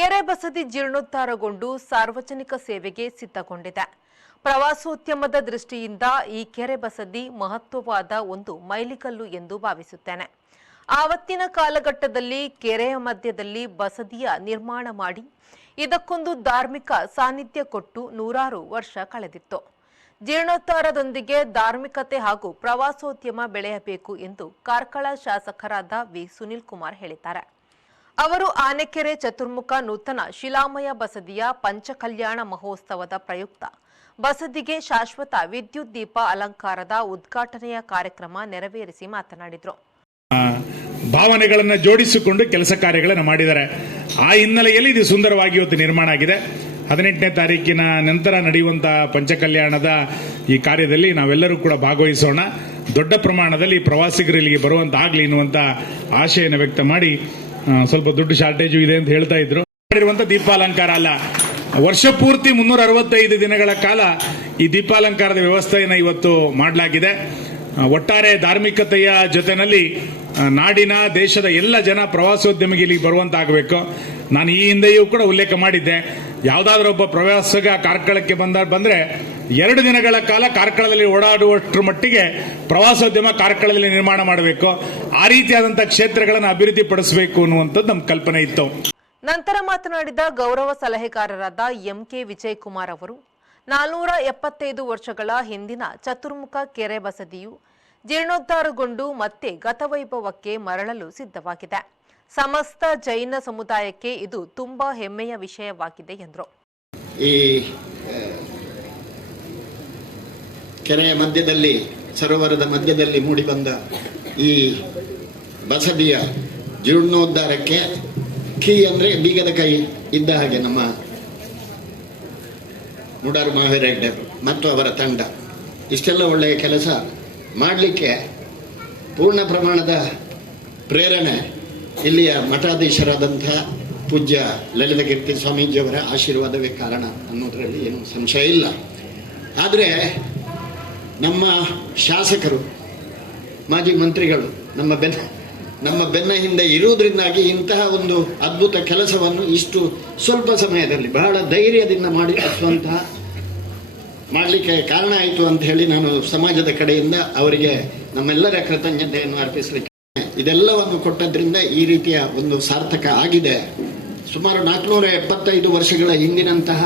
ಕೆರೆ ಬಸದಿ ಜೀರ್ಣೋದ್ಧಾರಗೊಂಡು ಸಾರ್ವಜನಿಕ ಸೇವೆಗೆ ಸಿದ್ಧಗೊಂಡಿದೆ. ಪ್ರವಾಸೋದ್ಯಮದ ದೃಷ್ಟಿಯಿಂದ ಈ ಕೆರೆ ಬಸದಿ ಮಹತ್ವವಾದ ಒಂದು ಮೈಲಿಗಲ್ಲು ಎಂದು ಭಾವಿಸುತ್ತೇನೆ. ಆವತ್ತಿನ ಕಾಲಘಟ್ಟದಲ್ಲಿ ಕೆರೆಯ ಮಧ್ಯದಲ್ಲಿ ಬಸದಿಯ ನಿರ್ಮಾಣ ಮಾಡಿ ಇದಕ್ಕೊಂದು ಧಾರ್ಮಿಕ ಸಾನ್ನಿಧ್ಯ ಕೊಟ್ಟು ನೂರಾರು ವರ್ಷ ಕಳೆದಿತ್ತು. ಜೀರ್ಣೋದ್ಧಾರದೊಂದಿಗೆ ಧಾರ್ಮಿಕತೆ ಹಾಗೂ ಪ್ರವಾಸೋದ್ಯಮ ಬೆಳೆಯಬೇಕು ಎಂದು ಕಾರ್ಕಳ ಶಾಸಕರಾದ ವಿ ಸುನಿಲ್ ಕುಮಾರ್ ಹೇಳಿದ್ದಾರೆ. ಅವರು ಆನೆಕೆರೆ ಚತುರ್ಮುಖ ನೂತನ ಶಿಲಾಮಯ ಬಸದಿಯ ಪಂಚಕಲ್ಯಾಣ ಮಹೋತ್ಸವದ ಪ್ರಯುಕ್ತ ಬಸದಿಗೆ ಶಾಶ್ವತ ವಿದ್ಯುತ್ ದೀಪ ಅಲಂಕಾರದ ಉದ್ಘಾಟನೆಯ ಕಾರ್ಯಕ್ರಮ ನೆರವೇರಿಸಿ ಮಾತನಾಡಿದರು. ಭಾವನೆಗಳನ್ನು ಜೋಡಿಸಿಕೊಂಡು ಕೆಲಸ ಕಾರ್ಯಗಳನ್ನು ಮಾಡಿದ್ದಾರೆ. ಆ ಹಿನ್ನೆಲೆಯಲ್ಲಿ ಇದು ಸುಂದರವಾಗಿ ಇವತ್ತು ನಿರ್ಮಾಣ ಆಗಿದೆ. 18ನೇ ತಾರೀಕಿನ ನಂತರ ನಡೆಯುವಂತಹ ಪಂಚಕಲ್ಯಾಣದ ಈ ಕಾರ್ಯದಲ್ಲಿ ನಾವೆಲ್ಲರೂ ಕೂಡ ಭಾಗವಹಿಸೋಣ. ದೊಡ್ಡ ಪ್ರಮಾಣದಲ್ಲಿ ಪ್ರವಾಸಿಗರು ಇಲ್ಲಿಗೆ ಬರುವಂತಾಗಲಿ ಎನ್ನುವಂತ ಆಶಯನ ವ್ಯಕ್ತ ಮಾಡಿ, ಸ್ವಲ್ಪ ದುಡ್ಡು ಶಾರ್ಟೇಜು ಇದೆ ಅಂತ ಹೇಳ್ತಾ ಇದ್ರು. ಮಾಡಿರುವಂತ ದೀಪಾಲಂಕಾರ ಅಲ್ಲ, ವರ್ಷ ಪೂರ್ತಿ 365 ದಿನಗಳ ಕಾಲ ಈ ದೀಪಾಲಂಕಾರದ ವ್ಯವಸ್ಥೆಯನ್ನು ಇವತ್ತು ಮಾಡಲಾಗಿದೆ. ಒಟ್ಟಾರೆ ಧಾರ್ಮಿಕತೆಯ ಜೊತೆನಲ್ಲಿ ನಾಡಿನ ದೇಶದ ಎಲ್ಲ ಜನ ಪ್ರವಾಸೋದ್ಯಮಿಗೆ ಇಲ್ಲಿಗೆ ಬರುವಂತಾಗಬೇಕು. ನಾನು ಈ ಹಿಂದೆಯೂ ಕೂಡ ಉಲ್ಲೇಖ ಮಾಡಿದ್ದೆ, ಯಾವುದಾದ್ರೂ ಒಬ್ಬ ಪ್ರವಾಸಿಗ ಕಾರ್ಕಳಕ್ಕೆ ಬಂದ್ರೆ 2 ದಿನಗಳ ಕಾಲ ಕಾರ್ಕಳದಲ್ಲಿ ಓಡಾಡುವಷ್ಟರ ಮಟ್ಟಿಗೆ ಪ್ರವಾಸೋದ್ಯಮ ಕಾರ್ಕಳದಲ್ಲಿ ನಿರ್ಮಾಣ ಮಾಡಬೇಕು. ಆ ರೀತಿಯಾದಂತಹ ಕ್ಷೇತ್ರಗಳನ್ನು ಅಭಿವೃದ್ಧಿ ಪಡಿಸಬೇಕು ಅನ್ನುವಂಥದ್ದು ನಮ್ಮ ಕಲ್ಪನೆ ಇತ್ತು. ನಂತರ ಮಾತನಾಡಿದ ಗೌರವ ಸಲಹೆಗಾರರಾದ ಎಂಕೆ ವಿಜಯಕುಮಾರ್ ಅವರು, 475 ವರ್ಷಗಳ ಹಿಂದಿನ ಚತುರ್ಮುಖ ಕೆರೆ ಬಸದಿಯು ಜೀರ್ಣೋದ್ಧಾರಗೊಂಡು ಮತ್ತೆ ಗತವೈಭವಕ್ಕೆ ಮರಳಲು ಸಿದ್ಧವಾಗಿದೆ. ಸಮಸ್ತ ಜೈನ ಸಮುದಾಯಕ್ಕೆ ಇದು ತುಂಬಾ ಹೆಮ್ಮೆಯ ವಿಷಯವಾಗಿದೆ ಎಂದರು. ಈ ಕೆರೆಯ ಮಧ್ಯದಲ್ಲಿ, ಸರೋವರದ ಮಧ್ಯದಲ್ಲಿ ಮೂಡಿಬಂದ ಈ ಬಸದಿಯ ಜೀರ್ಣೋದ್ಧಾರಕ್ಕೆ ಕೀ ಅಂದ್ರೆ ಬೀಗದ ಕೈ ಇದ್ದ ಹಾಗೆ ನಮ್ಮ ಮುಡಾರು ಮಹಾವೀರ ಮತ್ತು ಅವರ ತಂಡ ಇಷ್ಟೆಲ್ಲ ಒಳ್ಳೆಯ ಕೆಲಸ ಮಾಡಲಿಕ್ಕೆ ಪೂರ್ಣ ಪ್ರಮಾಣದ ಪ್ರೇರಣೆ ಇಲ್ಲಿಯ ಮಠಾಧೀಶರಾದಂತಹ ಪೂಜ್ಯ ಲಲಿತಕೀರ್ತಿ ಸ್ವಾಮೀಜಿಯವರ ಆಶೀರ್ವಾದವೇ ಕಾರಣ ಅನ್ನೋದರಲ್ಲಿ ಏನು ಸಂಶಯ ಇಲ್ಲ. ಆದರೆ ನಮ್ಮ ಶಾಸಕರು, ಮಾಜಿ ಮಂತ್ರಿಗಳು ನಮ್ಮ ಬೆನ್ನ ಹಿಂದೆ ಇರುವುದರಿಂದಾಗಿ ಇಂತಹ ಒಂದು ಅದ್ಭುತ ಕೆಲಸವನ್ನು ಇಷ್ಟು ಸ್ವಲ್ಪ ಸಮಯದಲ್ಲಿ ಬಹಳ ಧೈರ್ಯದಿಂದ ಮಾಡಲಿಕ್ಕೆ ಕಾರಣ ಆಯಿತು ಅಂತ ಹೇಳಿ ನಾನು ಸಮಾಜದ ಕಡೆಯಿಂದ ಅವರಿಗೆ ನಮ್ಮೆಲ್ಲರ ಕೃತಜ್ಞತೆಯನ್ನು ಅರ್ಪಿಸಲಿಕ್ಕೆ, ಇದೆಲ್ಲವನ್ನು ಕೊಟ್ಟದ್ರಿಂದ ಈ ರೀತಿಯ ಒಂದು ಸಾರ್ಥಕ ಆಗಿದೆ. ಸುಮಾರು 475 ವರ್ಷಗಳ ಹಿಂದಿನಂತಹ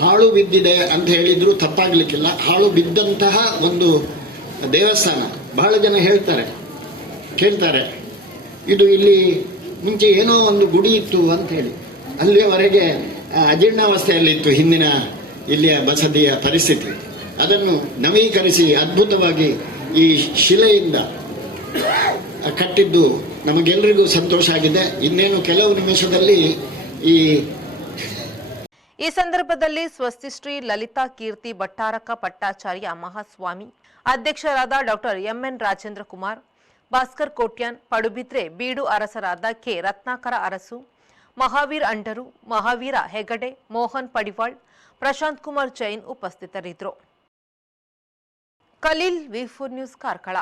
ಹಾಳು ಬಿದ್ದಿದೆ ಅಂತ ಹೇಳಿದ್ರು ತಪ್ಪಾಗ್ಲಿಕ್ಕಿಲ್ಲ. ಹಾಳು ಬಿದ್ದಂತಹ ಒಂದು ದೇವಸ್ಥಾನ. ಬಹಳ ಜನ ಕೇಳ್ತಾರೆ ಇದು ಇಲ್ಲಿ ಮುಂಚೆ ಏನೋ ಒಂದು ಗುಡಿ ಇತ್ತು ಅಂತ ಹೇಳಿ. ಅಲ್ಲಿಯವರೆಗೆ ಅಜೀರ್ಣಾವಸ್ಥೆಯಲ್ಲಿತ್ತು ಹಿಂದಿನ ಇಲ್ಲಿಯ ಬಸದಿಯ ಪರಿಸ್ಥಿತಿ. ಅದನ್ನು ನವೀಕರಿಸಿ ಅದ್ಭುತವಾಗಿ ಈ ಶಿಲೆಯಿಂದ ಕಟ್ಟಿದ್ದು ನಮಗೆಲ್ಲರಿಗೂ ಸಂತೋಷ ಆಗಿದೆ. ಇನ್ನೇನು ಕೆಲವು ನಿಮಿಷದಲ್ಲಿ ಈ ಸಂದರ್ಭದಲ್ಲಿ ಸ್ವಸ್ತಿಶ್ರೀ ಲಲಿತಾ ಕೀರ್ತಿ ಭಟ್ಟಾರಕ ಪಟ್ಟಾಚಾರ್ಯ ಮಹಾಸ್ವಾಮಿ, ಅಧ್ಯಕ್ಷರಾದ ಡಾಕ್ಟರ್ ಎಂಎನ್ ರಾಜೇಂದ್ರ ಕುಮಾರ್, ಭಾಸ್ಕರ್ ಕೋಟ್ಯಾನ್, ಪಡುಬಿದ್ರೆ ಬೀಡು ಅರಸರಾದ ಕೆ ರತ್ನಾಕರ ಅರಸು, ಮಹಾವೀರ್ ಅಂಡರು, ಮಹಾವೀರ ಹೆಗಡೆ, ಮೋಹನ್ ಪಡಿವಾಳ್, ಪ್ರಶಾಂತ್ ಕುಮಾರ್ ಜೈನ್ ಉಪಸ್ಥಿತರಿದ್ದರು. ಖಲೀಲ್, ವಿ4 ನ್ಯೂಸ್, ಕಾರ್ಕಳ.